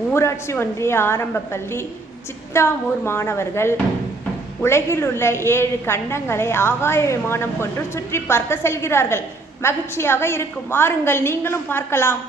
ஊராட்சி ஒன்றிய ஆரம்ப பள்ளி சித்தாமூர் மாணவர்கள். உலகில் உள்ள ஏழு கண்டங்களை ஆகாய விமானம் கொண்டு சுற்றி பார்க்க செல்கிறார்கள். மகிழ்ச்சியாக இருக்கும். வாருங்கள் நீங்களும் பார்க்கலாம்.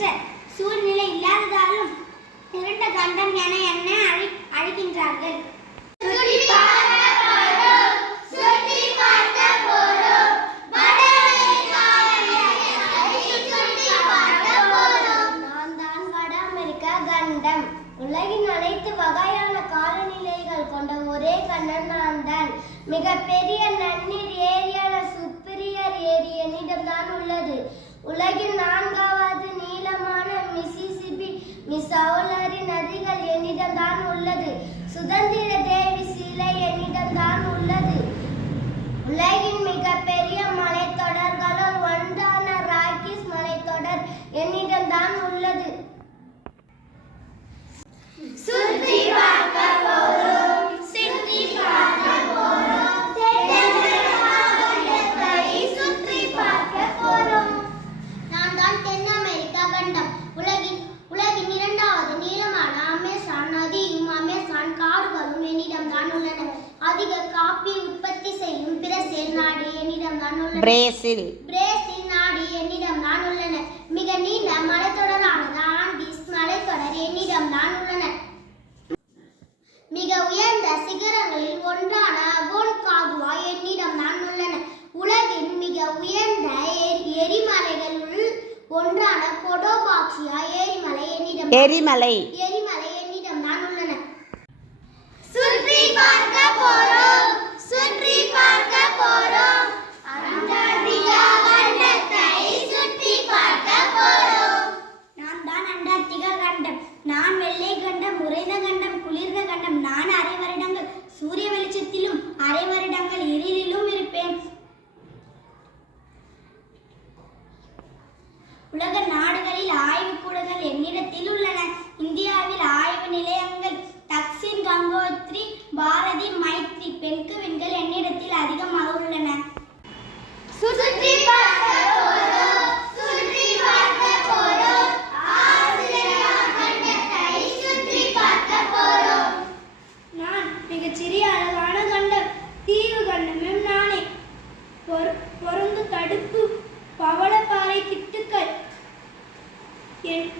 ஏற்ற சூழ்நிலை இல்லாததாலும் இருண்ட கண்டம் என என்ன அழை அழைக்கின்றார்கள்? உலகின் அனைத்து வகையான காலநிலைகள் கொண்ட ஒரே கண்ணன் நான் மிகப்பெரிய நன்னீர் ஏரியான சுப்பீரியர் ஏரி என்னிடம் தான் உள்ளது. உலகின் நான்காவது என்னிடம்தான் உள்ளது. சுதந்திர தேவி சிலை என்னிடம்தான் உள்ளது. பிரேசில். பிரேசில் நாடு என்னிடம் தான் உள்ளன. மிக நீண்ட மலைத்தொடரானது ஆண்டிஸ் மலைத்தொடர் என்னிடம் தான் உள்ளன. மிக உயர்ந்த சிகரங்களில் ஒன்றான அகோன் காகுவா என்னிடம் தான் உள்ளன. உலகின் மிக உயர்ந்த எரிமலைகளுள் ஒன்றான கொடோபாக்சியா எரிமலை என்னிடம் எரிமலை. எரி வண்ணமும் நானே. பொருந்து தடுப்பு பவளப்பாறை திட்டுக்கள். என்